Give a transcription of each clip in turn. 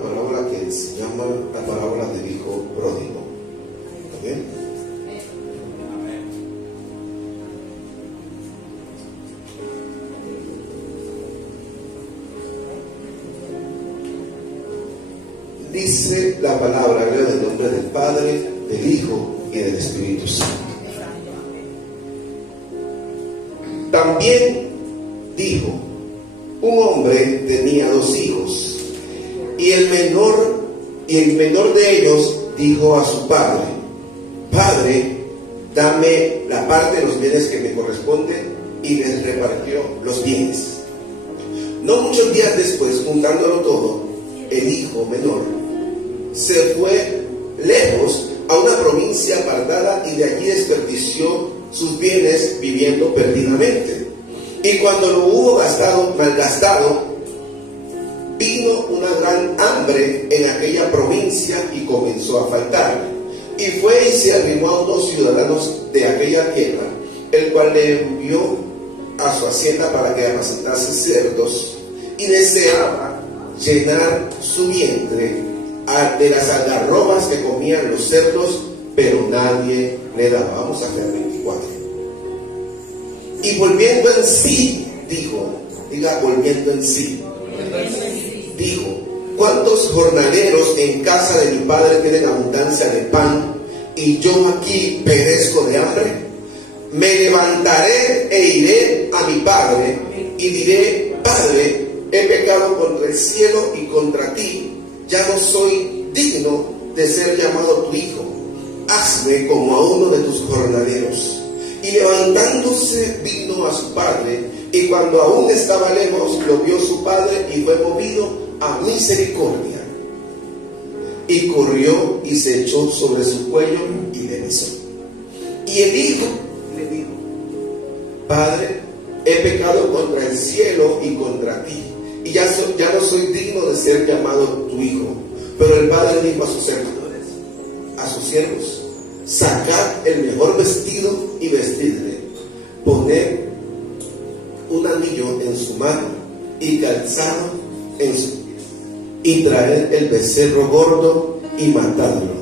una parábola que se llama la parábola del hijo pródigo. ¿Está bien? Dice la palabra, leo en el nombre del Padre, del Hijo y del Espíritu Santo. También dijo: un hombre tenía 2 hijos, y el menor de ellos dijo a su padre: Padre, dame la parte de los bienes que me corresponden, y les repartió los bienes. No muchos días después, juntándolo todo, el hijo menor se fue lejos a una provincia apartada y de allí desperdició sus bienes viviendo perdidamente. Y cuando lo hubo malgastado, vino una gran hambre en aquella provincia y comenzó a faltarle. Y fue y se arrimó a unos ciudadanos de aquella tierra, el cual le envió a su hacienda para que apacentase cerdos, y deseaba llenar su vientre de las algarrobas que comían los cerdos, pero nadie le daba. Vamos a hacer 24. Y volviendo en sí, volviendo en sí, dijo: ¿cuántos jornaleros en casa de mi padre tienen abundancia de pan, y yo aquí perezco de hambre? Me levantaré e iré a mi padre y diré: Padre, he pecado contra el cielo y contra ti, ya no soy digno de ser llamado tu hijo. Hazme como a uno de tus jornaleros. Y levantándose vino a su padre, y cuando aún estaba lejos lo vio su padre, y fue movido a misericordia, y corrió y se echó sobre su cuello y le besó. Y el hijo le dijo: Padre, he pecado contra el cielo y contra ti, y ya no soy digno de ser llamado tu hijo. Pero el padre dijo a sus servidores, a sus siervos: sacad el mejor vestido y vestidle, poned un anillo en su mano y calzado en sus pies, y traed el becerro gordo y matadlo,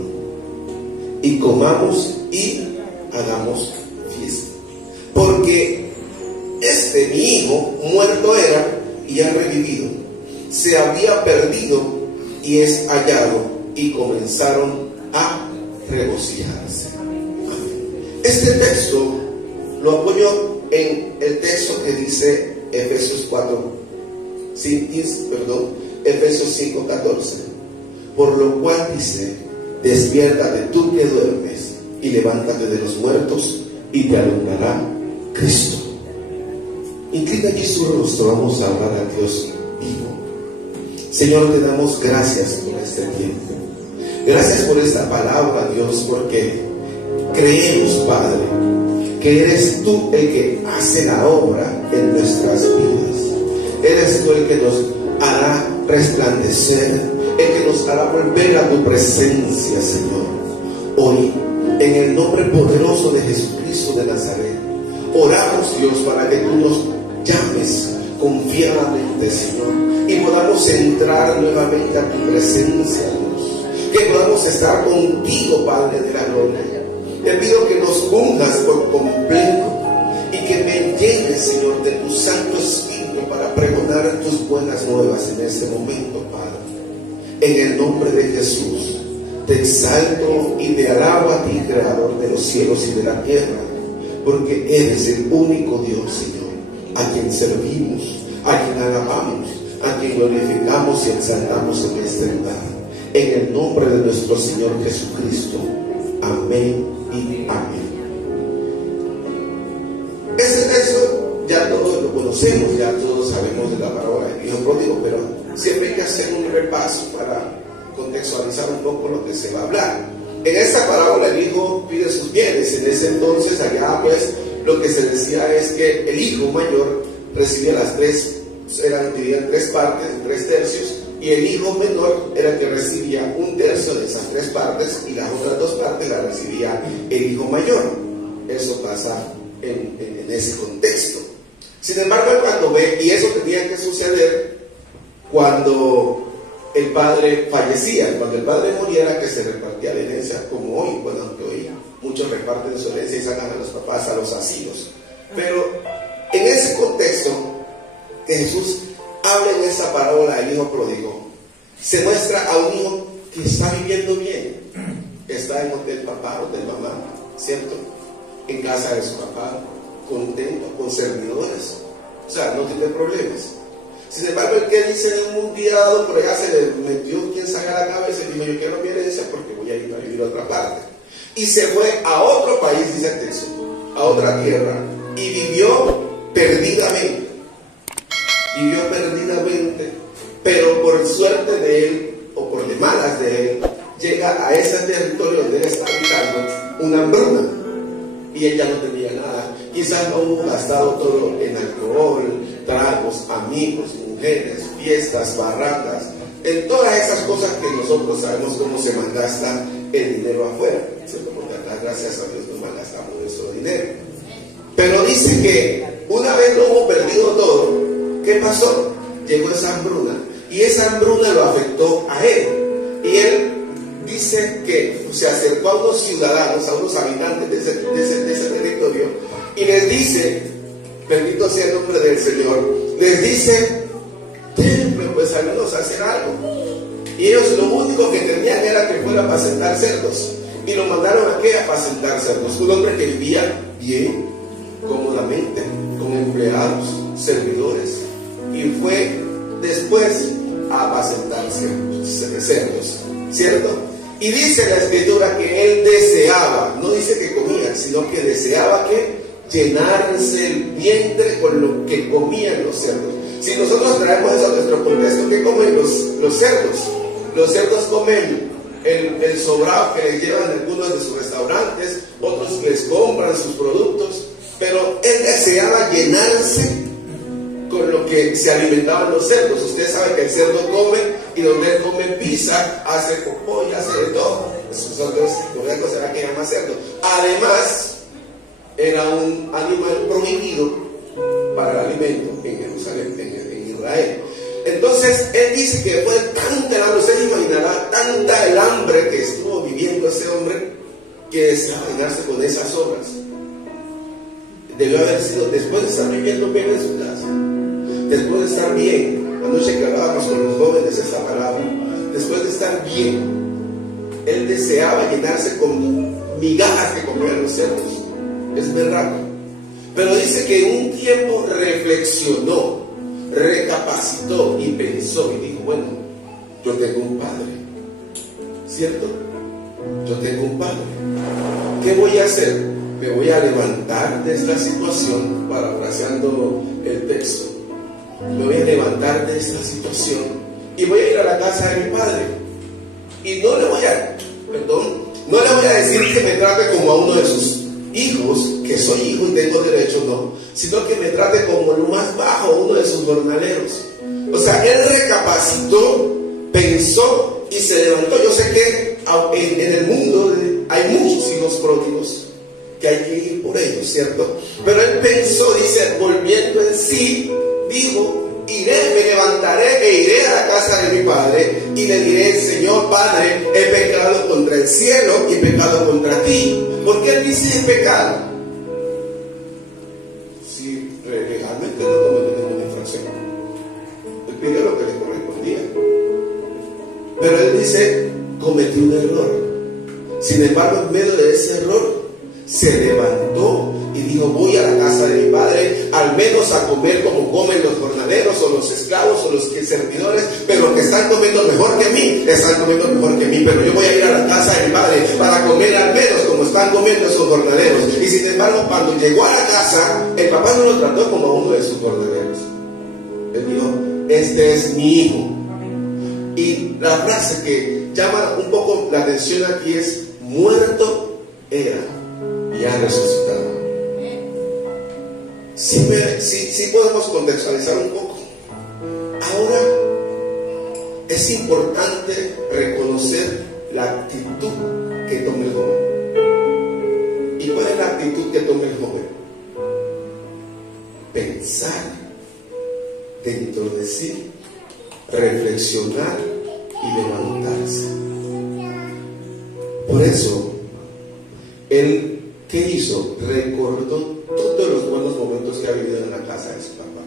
y comamos y hagamos fiesta. Porque mi hijo muerto era y ha revivido, se había perdido y es hallado, y comenzaron a regocijarse. Este texto lo apoyo en el texto que dice Efesios 5:14, por lo cual dice: despiértate tú que duermes, y levántate de los muertos, y te alumbrará Cristo. Inclina allí su rostro, vamos a hablar a Dios vivo. Señor, te damos gracias por este tiempo. Gracias por esta palabra, Dios, porque creemos, Padre, que eres tú el que hace la obra en nuestras vidas. Eres tú el que nos hará resplandecer, el que nos hará volver a tu presencia, Señor. Hoy, en el nombre poderoso de Jesucristo de Nazaret, oramos, Dios, para que tú nos llames confiadamente, Señor, y podamos entrar nuevamente a tu presencia, Dios, que podamos estar contigo, Padre de la gloria. Te pido que nos unjas por completo y que me llenes, Señor, de tu Santo Espíritu para pregonar tus buenas nuevas en este momento, Padre. En el nombre de Jesús, te exalto y te alabo a ti, Creador de los cielos y de la tierra, porque eres el único Dios, Señor, a quien servimos, a quien alabamos, a quien glorificamos y exaltamos en este lugar. En el nombre de nuestro Señor Jesucristo. Amén y amén. Ese texto ya todos lo conocemos, ya todos sabemos de la parábola del hijo pródigo, pero siempre hay que hacer un repaso para contextualizar un poco lo que se va a hablar. En esta parábola el hijo pide sus bienes. En ese entonces, allá pues, lo que se decía es que el hijo mayor recibía las tres, eran divididas en 3 partes, en 3 tercios, y el hijo menor era el que recibía 1/3 de esas 3 partes, y las otras 2 partes las recibía el hijo mayor. Eso pasa en ese contexto. Sin embargo, cuando ve, y eso tenía que suceder cuando el padre fallecía. Cuando el padre muriera, que se repartía la herencia, como hoy, bueno, aunque hoy muchos reparten su herencia y sacan a los papás a los asilos. Pero en ese contexto que Jesús habla en esa parábola del hijo pródigo, se muestra a un hijo que está viviendo bien, está en hotel papá, hotel mamá, ¿cierto? En casa de su papá, contento, con servidores, o sea, no tiene problemas. Sin embargo, el que dice en un día dado por allá se le metió quien saca la cabeza y dijo: yo quiero mi herencia porque voy a ir a vivir a otra parte. Y se fue a otro país, dice el texto, a otra tierra, y vivió perdidamente. Vivió perdidamente, pero por suerte de él, o por de malas de él, llega a ese territorio donde él está habitando una hambruna, y él ya no tenía nada. Quizás no hubo gastado todo en alcohol, tragos, amigos, mujeres, fiestas, barracas, en todas esas cosas que nosotros sabemos cómo se malgasta el dinero afuera, ¿cierto? Porque acá, gracias a Dios, no malgastamos nuestro dinero. Pero dice que una vez lo hubo perdido todo, ¿qué pasó? Llegó esa hambruna, y esa hambruna lo afectó a él, y él dice que se acercó a unos ciudadanos, a unos habitantes de ese territorio, y les dice, bendito sea el nombre del Señor, les dice: déjenme pues al menos hacer algo. Y ellos lo único que tenían era que fuera a apacentar cerdos, y lo mandaron a ¿qué? A apacentar cerdos. Un hombre que vivía bien, cómodamente, con empleados, servidores, y fue después a apacentar cerdos, ¿cierto? Y dice la escritura que él deseaba, no dice que comía, sino que deseaba que llenarse el vientre con lo que comían los cerdos. Si nosotros traemos eso a nuestro contexto, ¿qué comen los cerdos? Los cerdos comen el sobrado que les llevan algunos de sus restaurantes, otros les compran sus productos, pero él deseaba llenarse con lo que se alimentaban los cerdos. Usted sabe que el cerdo come, y donde él come pizza, hace popó y hace de todo. Esos otros, por será que llama cerdo. Además, era un animal prohibido para el alimento en Jerusalén, en Israel. Entonces, él dice que fue tanta el hambre, usted imaginará, tanta el hambre que estuvo viviendo ese hombre, que deseaba llenarse con esas obras. Debió haber sido después de estar viviendo bien en su casa, después de estar bien. Anoche que hablábamos con los jóvenes esta palabra, después de estar bien, él deseaba llenarse con migajas que comían los cerdos. Es verdad. Pero dice que en un tiempo reflexionó, recapacitó y pensó y dijo: bueno, yo tengo un padre, ¿cierto? Yo tengo un padre. ¿Qué voy a hacer? Me voy a levantar de esta situación, parafraseando el texto. Me voy a levantar de esta situación y voy a ir a la casa de mi padre. Y no le voy a decir que me trate como a uno de sus hijos, que soy hijo y tengo derecho, no, sino que me trate como lo más bajo, uno de sus jornaleros. O sea, él recapacitó, pensó y se levantó. Yo sé que en el mundo hay muchos hijos pródigos que hay que ir por ellos, ¿cierto? Pero él pensó, dice, volviendo en sí, dijo: me levantaré e iré a la casa de mi padre y le diré: Señor Padre, he pecado contra el cielo y he pecado contra ti. ¿Por qué él dice pecado? Si legalmente no cometió ninguna infracción, él pidió lo que le correspondía, pero él dice: cometí un error. Sin embargo, en medio de ese error, se levantó y dijo: voy a la casa de mi padre, al menos a comer como comen los jornaleros o los esclavos o los servidores, pero que están comiendo mejor que mí, están comiendo mejor que mí, pero yo voy a ir a la casa de mi padre para comer al menos como están comiendo esos jornaleros. Y sin embargo, cuando llegó a la casa, el papá no lo trató como a uno de sus jornaleros. Él dijo: este es mi hijo. Y la frase que llama un poco la atención aquí es: muerto era y ha resucitado. Sí podemos contextualizar un poco. Ahora es importante reconocer la actitud que toma el joven. ¿Y cuál es la actitud que toma el joven? Pensar dentro de sí, reflexionar y levantarse. Por eso, él, ¿qué hizo? Recordó todos los buenos momentos que ha vivido en la casa de su papá.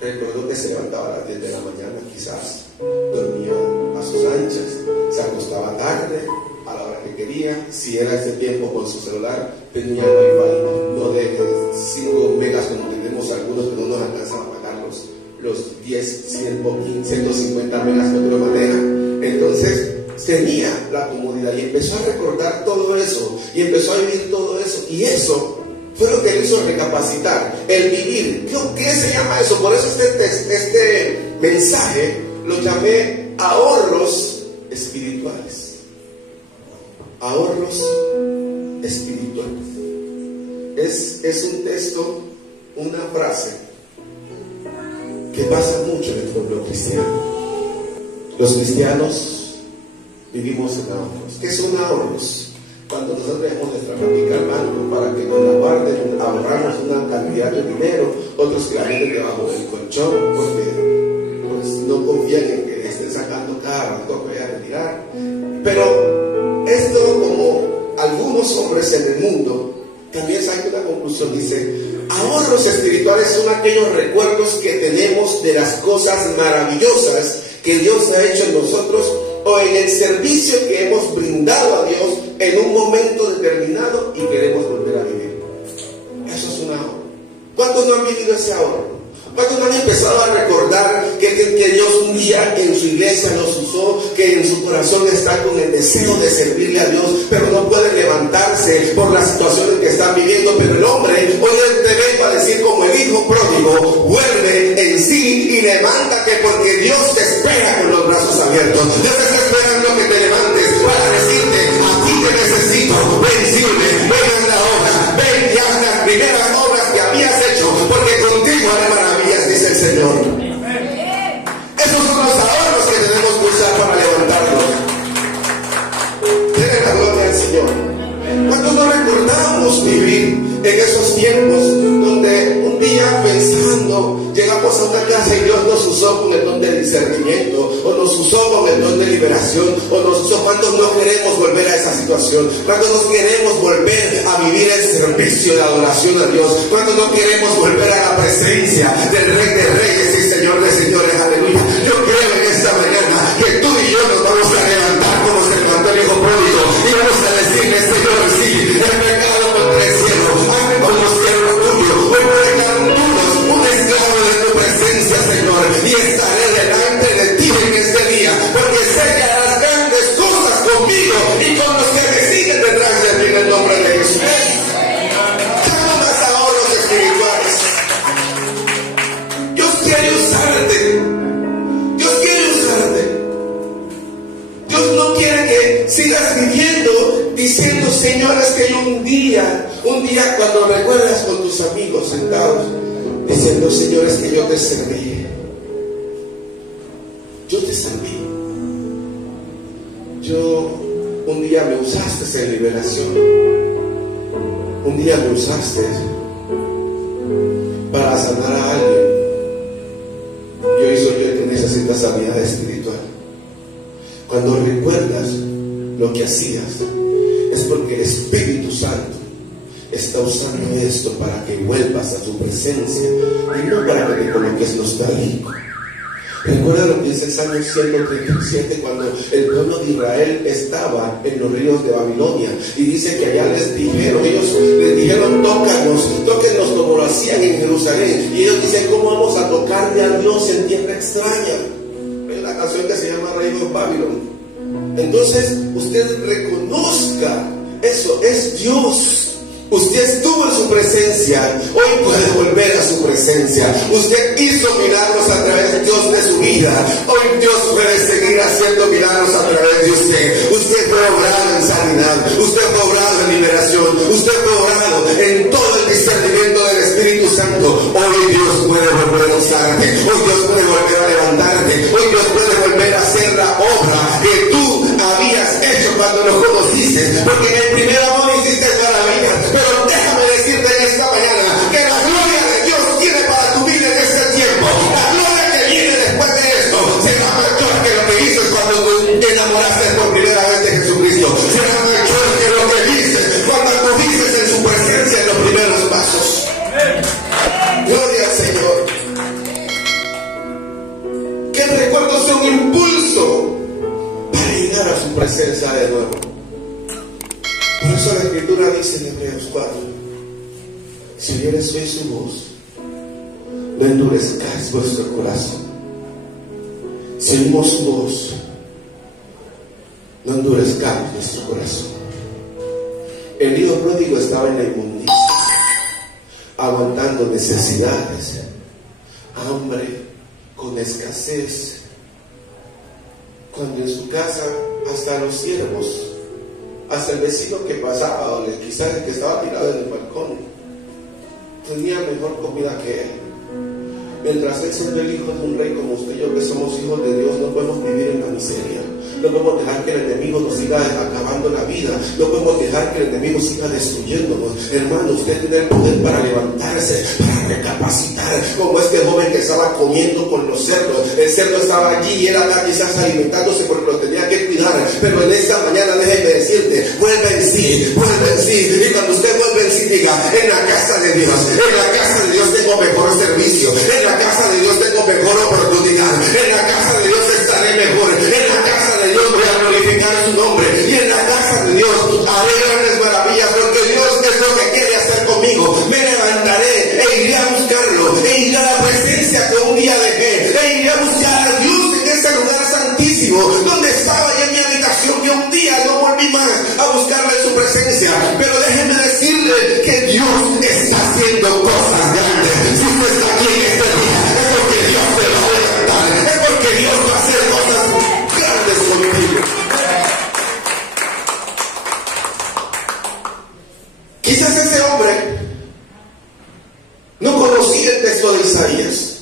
Recordó que se levantaba a las 10 de la mañana, quizás dormía a sus anchas, se acostaba tarde, a la hora que quería. Si era ese tiempo con su celular, tenía wifi no de 5 megas como tenemos algunos, que no nos alcanzan a pagar los 10, 100, 150 megas que otros manejan. Entonces tenía la comodidad y empezó a recordar todo eso y empezó a vivir todo eso, y eso fue lo que le hizo recapacitar, el vivir. ¿Qué se llama eso? Por eso este mensaje lo llamé ahorros espirituales. Ahorros espirituales. Es un texto, una frase que pasa mucho en el pueblo cristiano. Los cristianos vivimos en ahorros. ¿Qué son ahorros? Cuando nosotros dejamos nuestra plática al banco para que nos la guarden, ahorramos una cantidad de dinero, otros que la meten debajo del colchón porque pues, no confían en que estén sacando cada rato que vayan a retirar. Pero esto, como algunos hombres en el mundo, también saca una conclusión, dice: ahorros espirituales son aquellos recuerdos que tenemos de las cosas maravillosas que Dios ha hecho en nosotros o en el servicio que hemos brindado a Dios en un momento determinado y queremos volver a vivir. Eso es un ahorro. ¿Cuántos no han vivido ese ahorro? ¿Cuántos no han empezado a recordar que Dios un día en su iglesia los usó, que en su corazón está con el deseo de servirle a Dios, pero no puede levantarse por la situación en que están viviendo? Pero el hombre, hoy te vengo a decir como el hijo pródigo, vuelve en sí y levántate, porque Dios te espera con los brazos abiertos. Dios está esperando que te levantes para decirte: aquí te necesito, ven, sirve, ven a la obra, ven y haz las primeras obras que habías hecho, porque contigo haré maravillas, dice el Señor. Esos son los ahorros que tenemos que usar para levantarnos. Denle la gloria al Señor. ¿Cuántos no recordamos vivir en esos tiempos donde un día pensando llegamos a una casa y Dios nos usó con el don de discernimiento, o nos usó con el don de liberación, o nos usó? ¿Cuántos no queremos volver a esa situación? ¿Cuántos no queremos volver a vivir el servicio de adoración a Dios? ¿Cuántos no queremos volver a la presencia del Rey de Reyes y Señor de Señores? Aleluya. Yo creo en esta mañana que tú y yo nos vamos a levantar como se levantó el hijo pródigo y vamos a decirle: Señor, sí, el pecado contra el cielo, hazme con los siervos tuyos, hoy me dejaron duros, un esclavo de tu presencia, Señor, y estaré delante de ti en este día, porque sé que harás grandes cosas conmigo y con los que me siguen detrás de ti, en el nombre de Jesús. Llama más ahorros espirituales. Dios quiere usarte. Dios quiere usarte. Dios no quiere que sigas viviendo diciendo: Señor, es que un día cuando recuerdas con tus amigos sentados, diciendo: Señor, es que yo te serví. Yo te serví. Un día me usaste en liberación. Un día me usaste para sanar a alguien. Y hoy soy yo el que necesita sanidad espiritual. Cuando recuerdas lo que hacías, es porque el Espíritu Santo está usando esto para que vuelvas a su presencia y no para que te coloques nostálgico. Recuerda lo que dice el Salmo 137, cuando el pueblo de Israel estaba en los ríos de Babilonia, y dice que allá ellos les dijeron: tóquenos como lo hacían en Jerusalén. Y ellos dicen: ¿cómo vamos a tocarle a Dios en tierra extraña? En la canción que se llama Rey of Babylon. Entonces usted reconozca eso, es Dios. Usted estuvo en su presencia, hoy puede volver a su presencia. Usted hizo milagros a través de Dios de su vida, hoy Dios puede seguir haciendo milagros a través de usted. Usted fue obrado en sanidad, usted fue obrado en liberación, usted fue obrado en todo el discernimiento del Espíritu Santo. Hoy Dios puede volver a usarte, hoy Dios puede volver a levantarte, hoy Dios puede volver a hacer la obra que tú habías hecho cuando nos conociste, porque en el primer amor hiciste maravillas. Pero déjame decirte en esta mañana que la gloria de Dios tiene para tu vida en este tiempo. La gloria que viene después de esto será mayor que lo que hizo cuando tú presencia de nuevo. Por eso la Escritura dice en Hebreos 4: si oyeres hoy su voz, no endurezcáis vuestro corazón. Si oímos su voz, no endurezcamos nuestro corazón. El hijo pródigo estaba en la inmundicia, aguantando necesidades, hambre, con escasez, cuando en su casa hasta los siervos, hasta el vecino que pasaba, o quizás el que estaba tirado en el balcón, tenía mejor comida que él. Mientras él, siendo el hijo de un rey como usted y yo, que somos hijos de Dios, no podemos vivir en la miseria. No podemos dejar que el enemigo nos siga acabando la vida. No podemos dejar que el enemigo siga destruyéndonos. Hermano, usted tiene el poder para levantarse, para recapacitar. Como este joven que estaba comiendo con los cerdos. El cerdo estaba allí y él acá quizás alimentándose porque lo tenía que cuidar. Pero en esta mañana déjeme decirte, vuelve en sí, vuelve en sí. Y cuando usted vuelve en sí, diga: en la casa de Dios, en la casa de Dios tengo mejor servicio. En la casa de Dios tengo mejor oportunidad. En la casa de Dios estaré mejor. En la casa de Dios voy a glorificar su nombre. Y en la casa de Dios haré grandes maravillas, porque Dios es lo que quiere hacer conmigo. Me levantaré e iré a buscarlo, e iré a la presencia que un día dejé, e iré a buscar a Dios en ese lugar santísimo donde estaba ya en mi habitación, que un día no volví más a buscarle su presencia. Pero déjenme decirle que Dios está haciendo cosas grandes. Si usted está aquí en este día, es porque Dios se va a levantar, es porque Dios va a hacer cosas grandes contigo. Quizás ese hombre no conocía el texto de Isaías.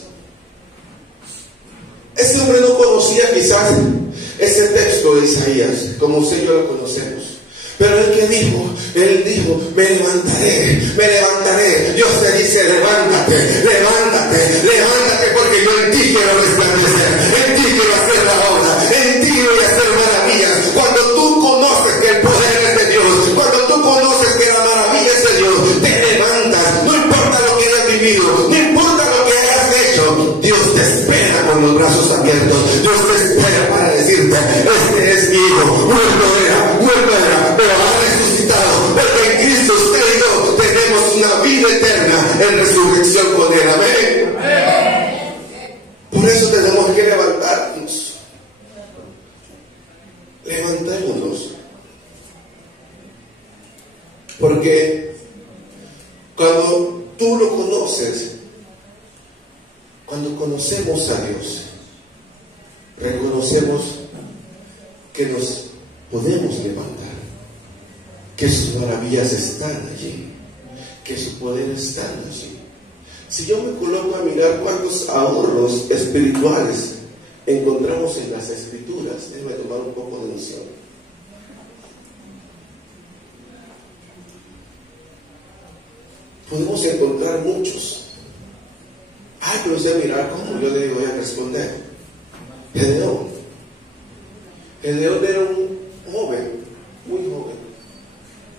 Ese hombre no conocía quizás ese texto de Isaías como usted y yo lo conocemos. Pero él que dijo, él dijo: me levantaré, me levantaré. Dios te dice: levántate, levántate, levántate, porque yo en ti quiero resplandecer, en ti quiero hacer la obra, en ti voy a hacer maravillas. Cuando tú conoces que el poder es de Dios, cuando tú conoces que la maravilla es de Dios, te levantas. No importa lo que hayas vivido, no importa lo que hayas hecho, Dios te espera con los brazos abiertos. Dios te espera para decirte: este es mi hijo, muerto era, pero ha resucitado, porque en Cristo usted y yo tenemos una vida eterna en resurrección con él. Amén. Por eso tenemos que levantarnos. Levantémonos, porque cuando tú lo conoces, cuando conocemos a Dios, reconocemos que nos podemos levantar, que sus maravillas están allí, que su poder está allí. Si yo me coloco a mirar cuántos ahorros espirituales encontramos en las Escrituras, déjame tomar un poco de noción. Podemos encontrar muchos. Ay, pero usted mirar cómo yo le voy a responder. Gedeón era un joven, muy joven,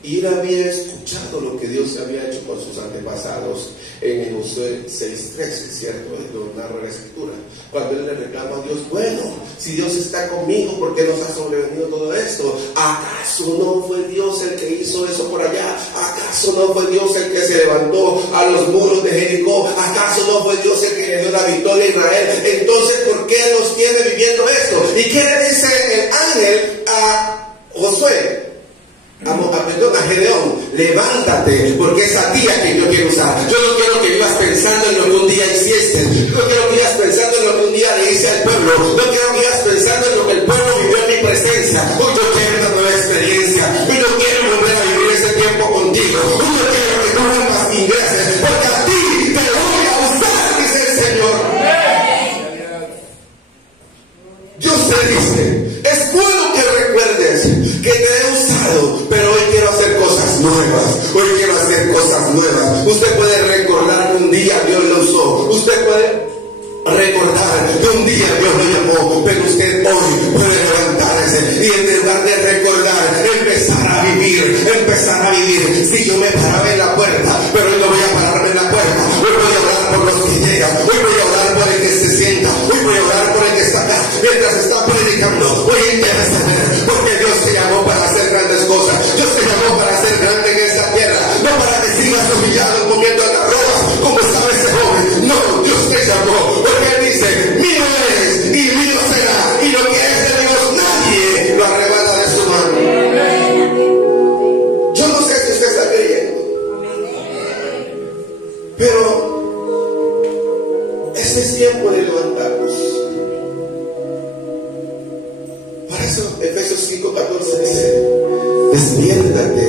y él había escuchado lo que Dios había hecho con sus antepasados en Josué 6:13, ¿cierto? Lo narra la Escritura. Cuando él le reclama a Dios: bueno, si Dios está conmigo, ¿por qué nos ha sobrevenido todo esto? ¿Acaso no fue Dios el que hizo eso por allá? ¿Acaso no fue Dios el que se levantó a los muros de Jericó? ¿Acaso no fue Dios el que le dio la victoria a Israel? Entonces, ¿por qué nos tiene viviendo esto? ¿Y qué le dice el ángel a Josué? A Gedeón: levántate, porque es a ti a quien yo quiero usar. Yo no quiero que vivas pensando en lo que un día hiciste. Yo no quiero que vivas pensando en lo que un día le hice al pueblo. No quiero que vivas pensando en lo que el pueblo vivió en mi presencia. Hoy yo quiero una nueva experiencia. Hoy yo quiero volver a vivir ese tiempo contigo. Hoy yo quiero que tú vuelvas y ingreses, porque a ti te voy a usar, dice el Señor. Dios te dice: es bueno que recuerdes que te he usado, pero hoy quiero hacer cosas nuevas. Hoy quiero hacer cosas nuevas. Usted puede recordar que un día Dios lo usó. Usted puede recordar que un día Dios lo llamó, pero usted hoy puede levantarse y en lugar de recordar, empezar a vivir. Si yo me paraba en la puerta, pero hoy no voy a pararme en la puerta. Hoy voy a orar por los que llegan. Hoy voy a orar por el que se sienta. Hoy voy a orar por el que está acá mientras está predicando. Hoy interceder, porque Dios Por eso Efesios 5:14 dice: despiértate,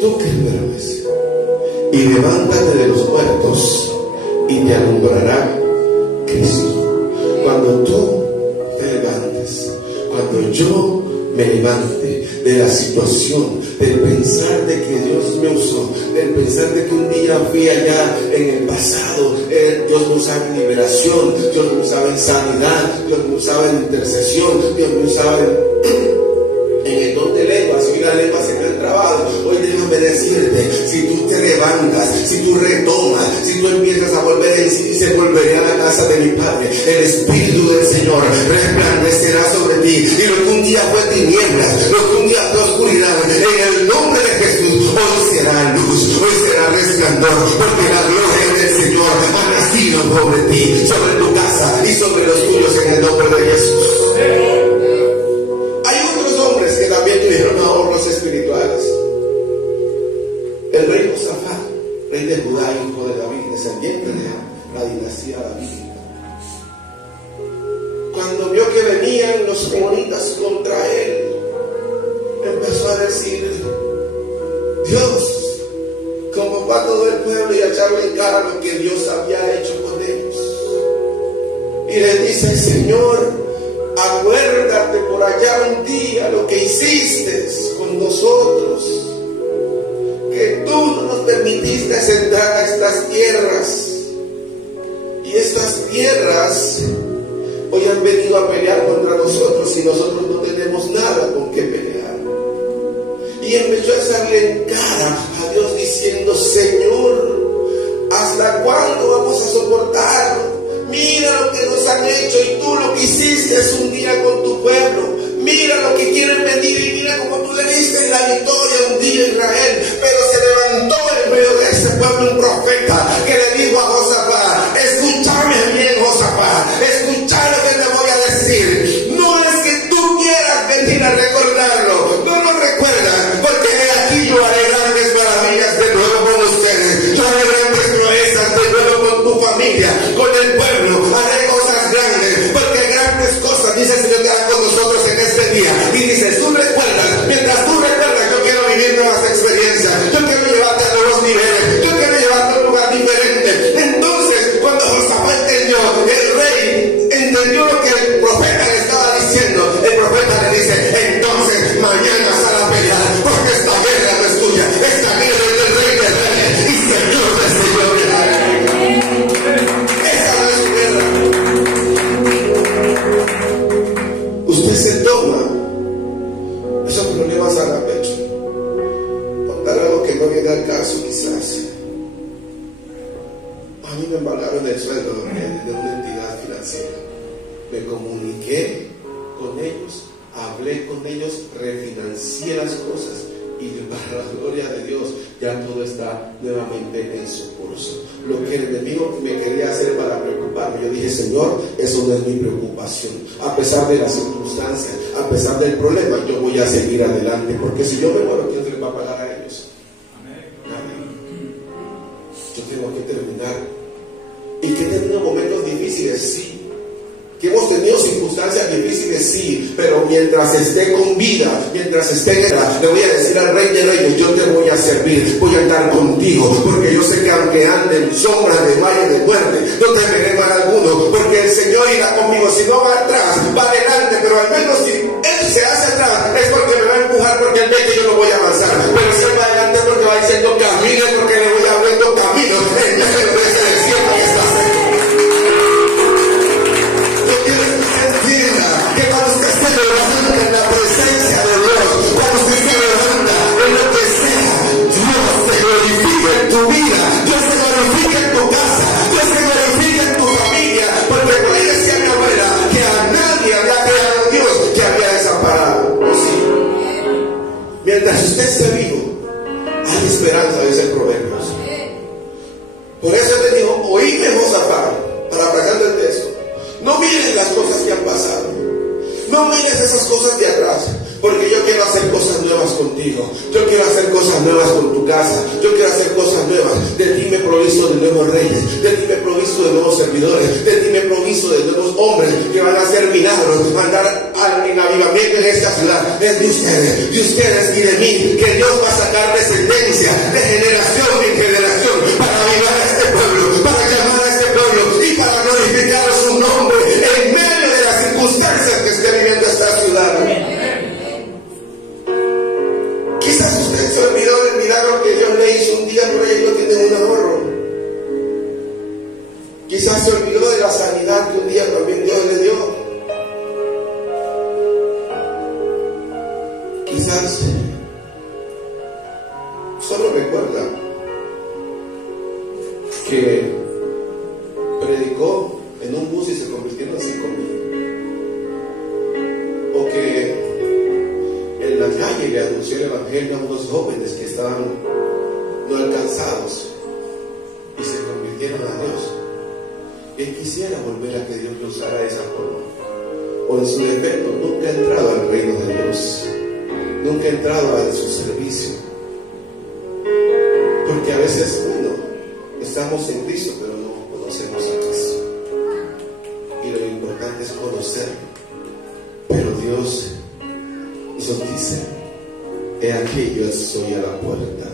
tú que duermes, y levántate de los muertos, y te alumbrará Cristo. Cuando tú te levantes, cuando yo me levante de la situación, del pensar de que Dios me usó, del pensar de que un día fui allá en el pasado, Dios me usaba en liberación, Dios me usaba en sanidad, Dios me usaba en intercesión, Dios me usaba en el don de lenguas. Si la lengua se me ha trabado, hoy déjame decirte: si tú te levantas, si tú retomas, si tú empiezas a volver en sí, se volveré a la casa de mi Padre. El Espíritu del Señor resplandecerá sobre ti, y lo que un día fue tinieblas, lo que un día fue oscuridad, en el nombre de Jesús, hoy será luz, hoy será resplandor, porque la gloria del Señor ha nacido sobre ti, sobre tu casa y sobre los tuyos, en el nombre de Jesús. Que también tuvieron ahorros espirituales. El rey Josafat, rey de Judá, hijo de David, descendiente de la dinastía davídica, cuando vio que venían los amonitas contra él, empezó a decir: Dios, como va todo el pueblo, y a echarle en cara lo que Dios había hecho con ellos. Y le dice: Señor, acuérdate por allá un día lo que hiciste con nosotros, que tú no nos permitiste entrar a estas tierras, y estas tierras hoy han venido a pelear contra nosotros, y nosotros no tenemos nada con qué pelear. Y empezó a echarle en cara a Dios diciendo: Señor, ¿hasta cuándo vamos a soportarlo? Mira lo que nos han hecho, y tú lo que hiciste es un día con tu pueblo. Mira lo que quieren venir, y mira cómo tú le diste la victoria un día a Israel. Pero se levantó en medio de ese pueblo un profeta que le dijo a Josafat: escúchame bien, Josafat, escucha lo que te voy a decir. No es que tú quieras venir a recordarlo, no lo recuerdas, porque de aquí yo haré grandes maravillas de nuevo con ustedes. Yo haré grandes proezas de nuevo con tu familia, con el pueblo. Haré cosas grandes, porque grandes cosas dice el Señor que hará con nosotros en este día. Y dices: tú recuerdas, mientras tú recuerdas, yo quiero vivir nuevas experiencias, yo quiero llevarte a nuevos niveles, yo quiero llevarte a un lugar diferente. Entonces, cuando Josafat entendió, el rey entendió lo que el profeta le estaba diciendo, el profeta le dice: entonces mañana sal a pelear, porque esta guerra no es tuya, esta guerra es del rey de reyes y Señor de señores. Esa no es su guerra. Usted se toma esos problemas a la pecho, contar algo que no viene al caso quizás. A mí me embargaron el sueldo de una entidad financiera. Me comuniqué con ellos, hablé con ellos, refinancié las cosas, y para la gloria de Dios ya todo está nuevamente en su curso. Lo que el enemigo me quería hacer para preocuparme, yo dije: Señor, eso no es mi preocupación. A pesar de las circunstancias, a pesar del problema, yo voy a seguir adelante, porque si yo me muero, ¿quién se les va a pagar a ellos? Nadie. Yo tengo que terminar. Y que he tenido momentos difíciles, sí. Que hemos tenido circunstancias difíciles, sí, pero mientras esté con vida, mientras esté en la, le voy a decir al Rey de Reyes: yo te voy a servir, voy a estar contigo, porque yo sé que aunque ande en sombra de valle de muerte, no temeré mal alguno, porque el Señor irá conmigo. Si no va atrás, va adelante, pero al menos si Él se hace atrás, es porque me va a empujar, porque Él ve que yo no voy a avanzar. Pero si Él va adelante, porque va diciendo camino, porque le voy abriendo camino en medio de ese desierto que está cerca. Que cuando usted se levanta en la presencia de Dios, cuando usted se levanta en lo que sea, Dios se glorifica en tu vida, Dios se glorifica en tu casa, Dios se glorifica en tu familia, porque por ahí decía mi abuela que a nadie había creado Dios que había desamparado. Sí. Mientras usted esté vivo, hay esperanza, dice el Proverbios. Por eso le dijo: oíme, Josafat, parafraseando el texto, no mires las cosas que han pasado, no mires esas cosas de atrás, porque yo quiero hacer cosas nuevas contigo. Yo quiero hacer cosas nuevas con tu casa. Yo quiero hacer cosas nuevas. De ti me he provisto de nuevos reyes, de ti me he provisto de nuevos servidores, de ti me he provisto de nuevos hombres que van a hacer milagros, van a dar en avivamiento en esta ciudad. Es de ustedes y de mí, que Dios va a sacar descendencia de generación en generación para avivar a este pueblo, para llamar a este pueblo y para glorificar su nombre en medio de las circunstancias que esté viviendo esta ciudad. Quizás usted se olvidó del milagro que Dios le hizo un día, por ahí no tiene un ahorro. Quizás se olvidó de la sanidad que un día también Dios le dio. Quizás solo recuerda que predicó en un bus y se convirtieron en 5,000. O que en la calle le anunció el evangelio a unos jóvenes que estaban no alcanzados y se convirtieron a Dios. Él quisiera volver a que Dios lo usara de esa forma. O en su defecto, nunca ha entrado al reino de Dios, nunca ha entrado a su servicio. Porque a veces, estamos en Cristo, pero no conocemos a Cristo. Y lo importante es conocerlo. Pero Dios nos dice: he aquí, yo estoy a la puerta,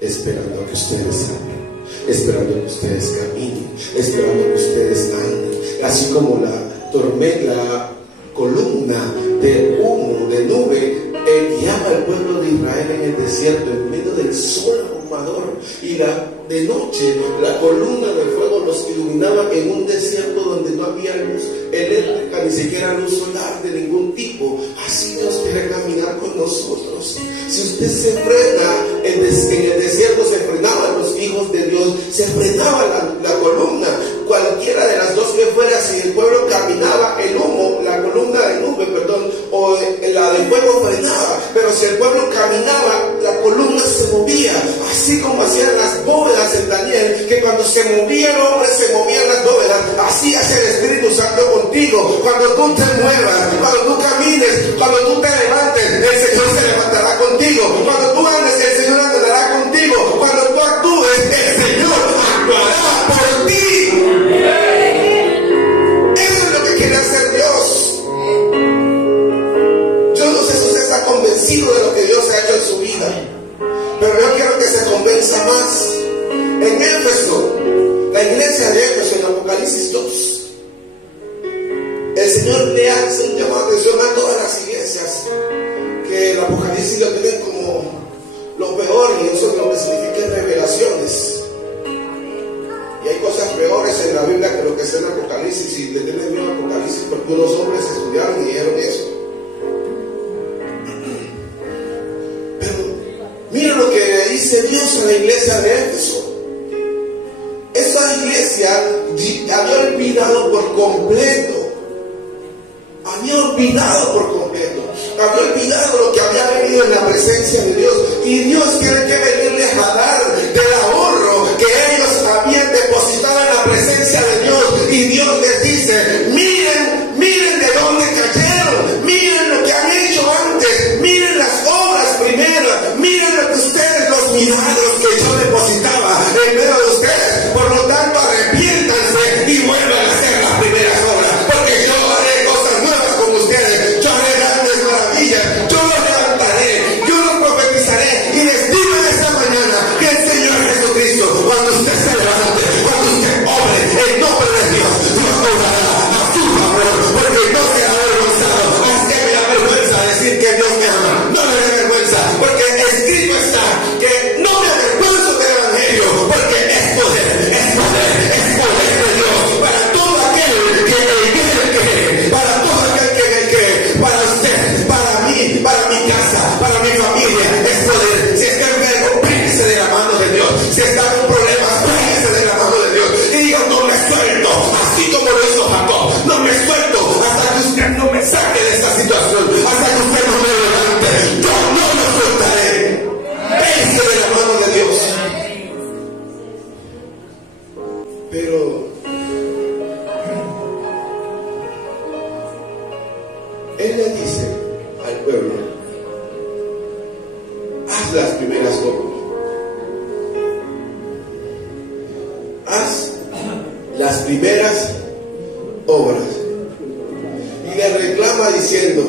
esperando a que ustedes abran, esperando a que ustedes caminen, esperando a que ustedes anden. Así como la tormenta, la columna de humo, de nube, guiaba al pueblo de Israel en el desierto, en medio del sol abrumador, y de noche la columna de fuego los iluminaba en un desierto donde no había luz eléctrica, ni siquiera luz solar de ningún tipo. Así Dios quiere caminar con nosotros. Si usted se frena en el desierto, se frenaban los hijos de Dios, se frenaba la columna, cualquiera de las dos que fuera. Si el pueblo caminaba, el humo, la columna de nube, o la de fuego frenaba, pero si el pueblo caminaba, la columna se movía, así como hacían las bóvedas en Daniel, que cuando se movía el hombre, se movían las bóvedas. Así hace el Espíritu Santo contigo. Cuando tú te muevas, cuando tú camines, cuando tú te levantes, el Señor se levantará contigo. Cuando tú andes, el Señor andará contigo. Cuando tú actúes, el Señor actuará por ti. Eso es lo que quiere hacer Dios. Yo no sé si usted está convencido de lo que Dios ha hecho en su vida, pero yo quiero que se convenza más. En Éfeso, la iglesia de Éfeso, en Apocalipsis 2, el Señor le hace un llamado de atención a todas las iglesias, que el Apocalipsis lo tienen como lo peor, y eso es lo que significa revelaciones. Y hay cosas peores en la Biblia que lo que es el Apocalipsis, y le tienen miedo al Apocalipsis porque unos hombres estudiaron y dijeron eso. Mira lo que dice Dios a la iglesia de Éfeso. Esa iglesia había olvidado por completo. Había olvidado lo que había venido en la presencia de Dios. Y Dios tiene que venirles a dar del ahorro que ellos habían depositado en la presencia de Dios. Y Dios les dice: miren de dónde cayeron, miren lo que han hecho antes, miren las obras primeras, miren lo que ustedes, los milagros que yo depositaba en medio de ustedes. Por lo tanto, arrepiéntanse y vuelvan a hacer las primeras obras, porque yo haré cosas nuevas con ustedes. Yo haré grandes maravillas, yo los levantaré, yo los profetizaré. Y les digo en esta mañana que el Señor Jesucristo, cuando usted se levante, cuando usted obre en nombre de Dios, Dios obrará a su favor, porque no se ha avergonzado. Así que me da vergüenza decir que Dios me ama. No me da vergüenza, porque escrito está que no me avergüenzo del evangelio, porque es poder de Dios para todo aquel que en él cree, para todo aquel que en él cree, para usted, para mí, para mi casa, para mi familia. Es poder. Si está enfermo, príndese de la mano de Dios. Si está con problemas, príndese de la mano de Dios. Y diga: no me suelto, así como lo hizo Jacob. No me suelto hasta que usted no me saque de esta situación, hasta que usted no me levante. Yo no me soltaré. Príndese de la mano de Dios. Pero Él le dice al pueblo: haz las primeras obras. Haz las primeras obras. Y le reclama diciendo: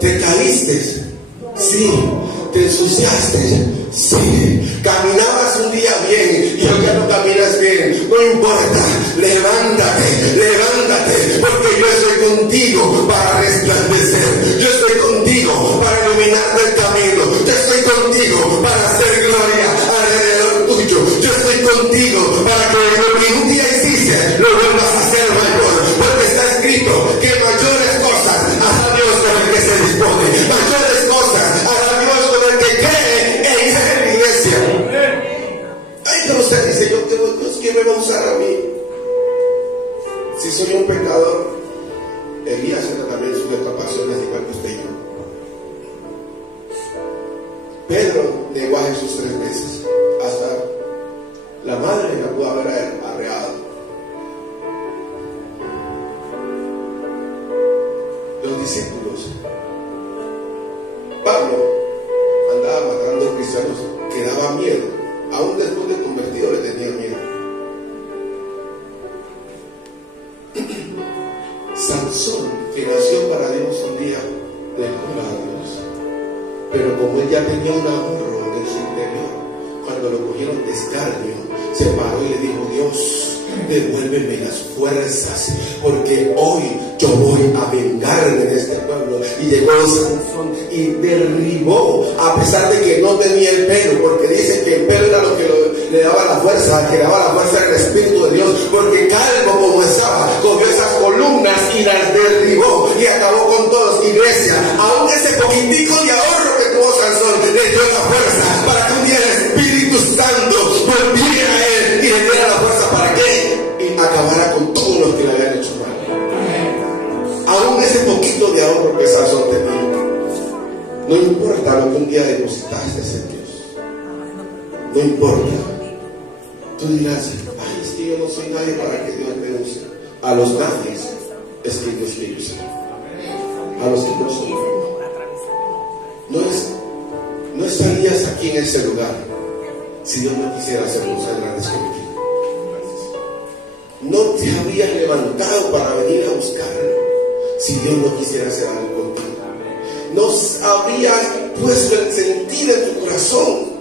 ¿te caíste? Sí. ¿Te ensuciaste? Sí. Caminabas un día bien y hoy ya no caminas bien. No importa. Levántate, levántate, porque yo estoy contigo para resplandecer. Yo estoy contigo para iluminarte el camino. Yo estoy contigo para hacer gloria alrededor tuyo. Yo estoy contigo para que lo que un día hiciste lo vuelvas a hacer mayor. Porque está escrito que mayores cosas hará Dios con el que se dispone. Mayores cosas hará Dios con el que cree en la iglesia. Ay, pero usted dice: Dios, ¿quién me va a usar a mí? Si soy un pecador. Elías era también sus escapaciones igual que usted y yo. Pedro negó a Jesús 3 veces. Hasta la madre la pudo haber arreado. Los discípulos, Pablo andaba matando cristianos que daba miedo. Aún después de convertido le tenía miedo. Sansón, que nació para Dios, un día dejó a Dios. Pero como él ya tenía un ahorro en su interior, cuando lo cogieron de escarnio, se paró y le dijo: Dios, devuélveme las fuerzas, porque hoy yo voy a vengarme de este pueblo. Y llegó Sansón y derribó, a pesar de que no tenía el pelo, porque dice que el pelo era lo que le daba la fuerza, que le daba la fuerza era el Espíritu de Dios, porque calvo como estaba, cogió esas columnas y las derribó y acabó con todos. Iglesia, aún ese poquitico de ahorro que tuvo Sansón le dio la fuerza para que un día el Espíritu Santo volviera a él y le diera la fuerza para que acabara con todos los que le habían hecho mal. Aún ese poquito de ahorro que Sansón tenía, no importa lo que un día depositaste en Dios, no importa. Tú dirás: ay, es que yo no soy nadie para que Dios me use. A los nadies es que Dios me use. A los que no son. No estarías aquí en ese lugar si Dios no quisiera hacer cosas grandes contigo. No te habrías levantado para venir a buscarlo si Dios no quisiera hacer algo contigo. No habrías puesto el sentido en tu corazón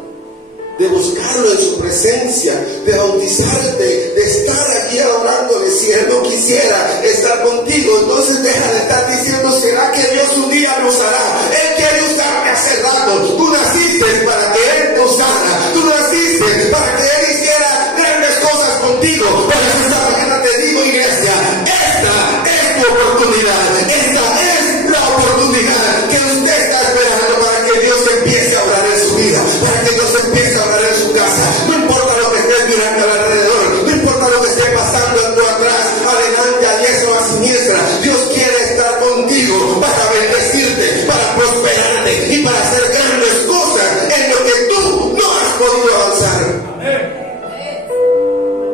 de buscarlo en su presencia, de bautizarte, de estar aquí adorándole. Si Él no quisiera estar contigo, entonces deja de estar diciendo: ¿será que Dios un día me usará? Él quiere usarme hace rato. Tú naciste para que Él te usara. Tú naciste para que Él hiciera grandes cosas contigo. Por eso esta mañana te digo, iglesia, esta es tu oportunidad. Esta es la oportunidad que usted está esperando para que Dios empiece a obrar en su vida, para que Dios empiece a obrar en su casa. No importa lo que estés mirando alrededor, no importa lo que esté pasando a tu atrás, adelante, a diestra o a siniestra. Dios quiere estar contigo para bendecirte, para prosperarte y para hacer grandes cosas en lo que tú no has podido avanzar.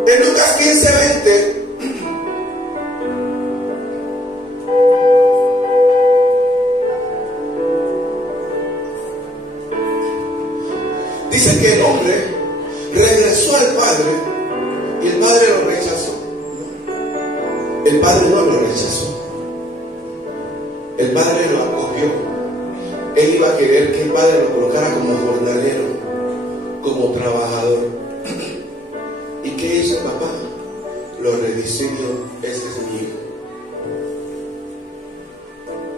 En Lucas 15:20 dice que el hombre regresó al padre y el padre lo rechazó. El padre no lo rechazó, el padre lo acogió. Él iba a querer que el padre lo colocara como jornalero, como trabajador. ¿Y qué hizo el papá? Lo revisó y dijo: este es mi hijo.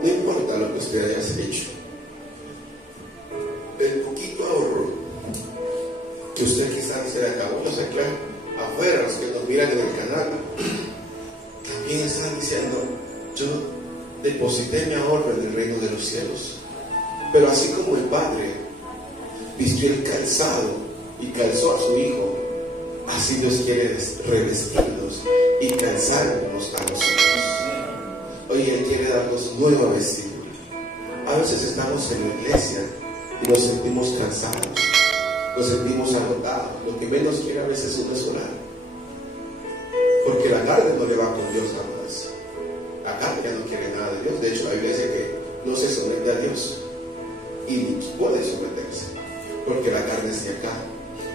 No importa lo que usted haya hecho, el poquito ahorro que usted quizás se le acabó, no sé, claro, afuera, los que nos miran en el canal, también están diciendo: yo deposité mi ahorro en el reino de los cielos. Pero así como el padre vistió el calzado y calzó a su hijo, así Dios quiere revestirnos y calzarnos a nosotros. Hoy Él quiere darnos nueva vestidura. A veces estamos en la iglesia y nos sentimos cansados, nos sentimos agotados. Lo que menos quiere a veces uno es orar, porque la carne no le va con Dios nada más. La carne ya no quiere nada de Dios. De hecho, hay veces que no se somete a Dios y ni puede someterse. porque la carne es de acá,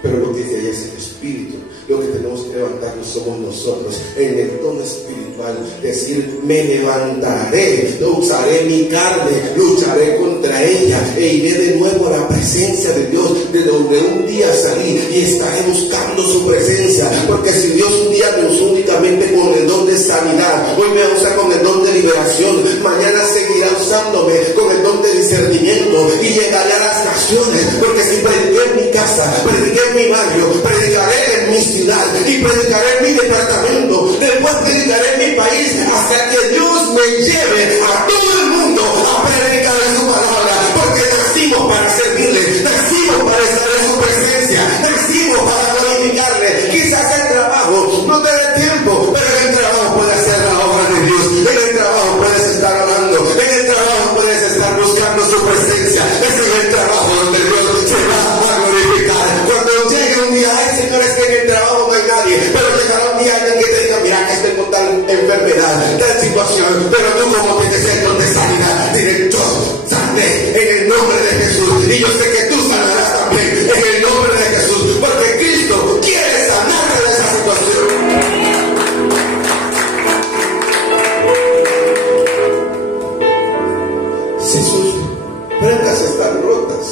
pero lo que es de allá es el espíritu. Lo que tenemos que levantarnos somos nosotros, en el tono espiritual, decir: me levantaré, usaré mi carne, lucharé contra ella e iré de nuevo a la presencia de Dios, de donde un día salí, y estaré buscando su presencia. Porque si Dios un día me usó únicamente con el don de sanidad, hoy me usa con el don de liberación, mañana seguirá usándome con el don de discernimiento, y llegaré a las naciones. Porque si prediqué en mi casa, prediqué en mi barrio, predicaré en mi ciudad y predicaré en mi departamento, después predicaré en mi país, hasta que Dios me lleve a todo el mundo a predicar su palabra. Porque nacimos para servirle, nacimos para estar en su presencia, nacimos para glorificarle. Quizás el trabajo no te dé tiempo, pero en el trabajo puedes hacer la obra de Dios, en el trabajo puedes estar hablando, en el trabajo puedes estar buscando su presencia. Es en el trabajo donde Dios se va a glorificar. Cuando llegue un día: ay, Señor, es que en el trabajo no hay nadie, pero llegará un día alguien que te diga: mira, que estoy con tal enfermedad, tal situación, pero tú como tienes el don de sanidad, diré: yo sané en el nombre de Jesús, y yo sé que tú sanarás también en el nombre de Jesús, porque Cristo quiere sanarte de esa situación. Si sus prendas están rotas,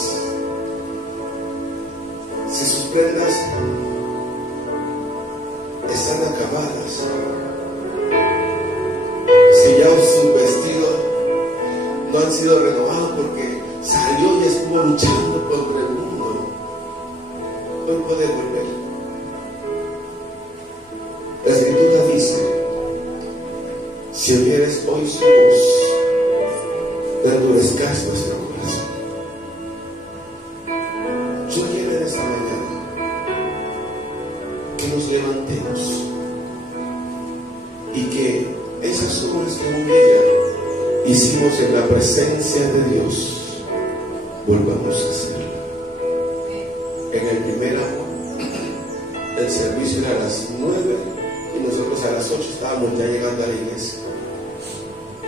si sus prendas están acabadas, si ya sus vestidos no han sido renovados porque salió y estuvo luchando contra el mundo, hoy puede volver. La Escritura dice: si oyeres hoy su voz, no endurezcas nuestro corazón. Yo quiero en esta mañana que nos levantemos y que esas obras que un día hicimos en la presencia de Dios, volvamos a hacerlo. En el primer amor, el servicio era a las 9 y nosotros a las 8 estábamos ya llegando a la iglesia.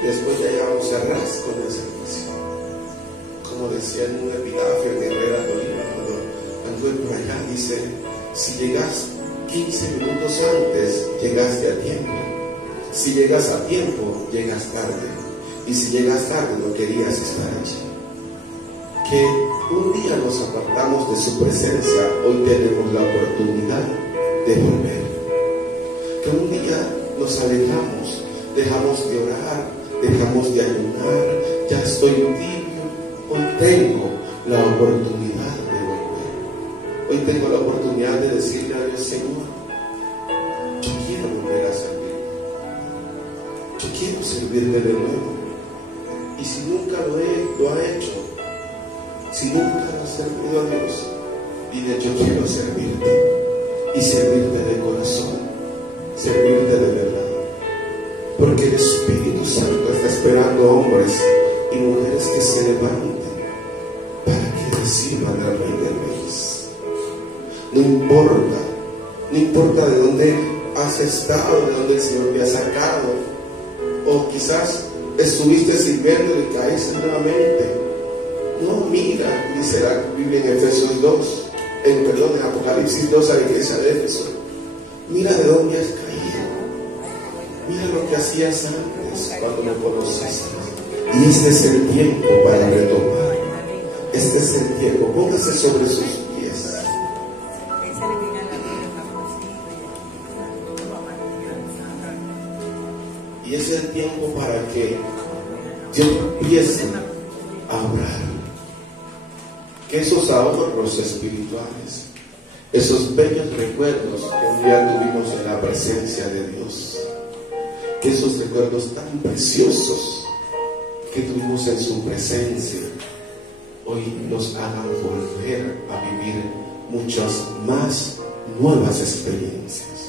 Después ya llevamos a ras con el servicio. Como decía en un epitafio en Herrera Dolina, cuando anduve por allá, dice: si llegas 15 minutos antes, llegaste a tiempo. Si llegas a tiempo, llegas tarde. Y si llegas tarde, no querías estar allí. Que un día nos apartamos de su presencia, hoy tenemos la oportunidad de volver. Que un día nos alejamos, dejamos de orar, dejamos de ayunar, ya estoy tibio. Hoy tengo la oportunidad de volver. Hoy tengo la oportunidad de decirle a Dios: Señor, yo quiero volver a servir. Yo quiero servirte de nuevo. Y si nunca lo ha hecho, si nunca ha servido a Dios, dile: yo quiero servirte. Y servirte de corazón, servirte de verdad. Porque el Espíritu Santo está esperando a hombres y mujeres que se levanten para que reciban al Rey de Reyes. No importa de dónde has estado, de dónde el Señor te ha sacado, o quizás estuviste sirviendo y caíste nuevamente. No, mira, dice la Biblia en Efesios 2, en Apocalipsis 2 a la iglesia de Éfeso: mira de dónde has caído, mira lo que hacías antes cuando me conociste, y este es el tiempo para retomar. Este es el tiempo. Póngase sobre sus pies. Y es el tiempo para que Dios empiece a obrar. Que esos ahorros espirituales, esos bellos recuerdos que un día tuvimos en la presencia de Dios, que esos recuerdos tan preciosos que tuvimos en su presencia, hoy nos hagan volver a vivir muchas más nuevas experiencias.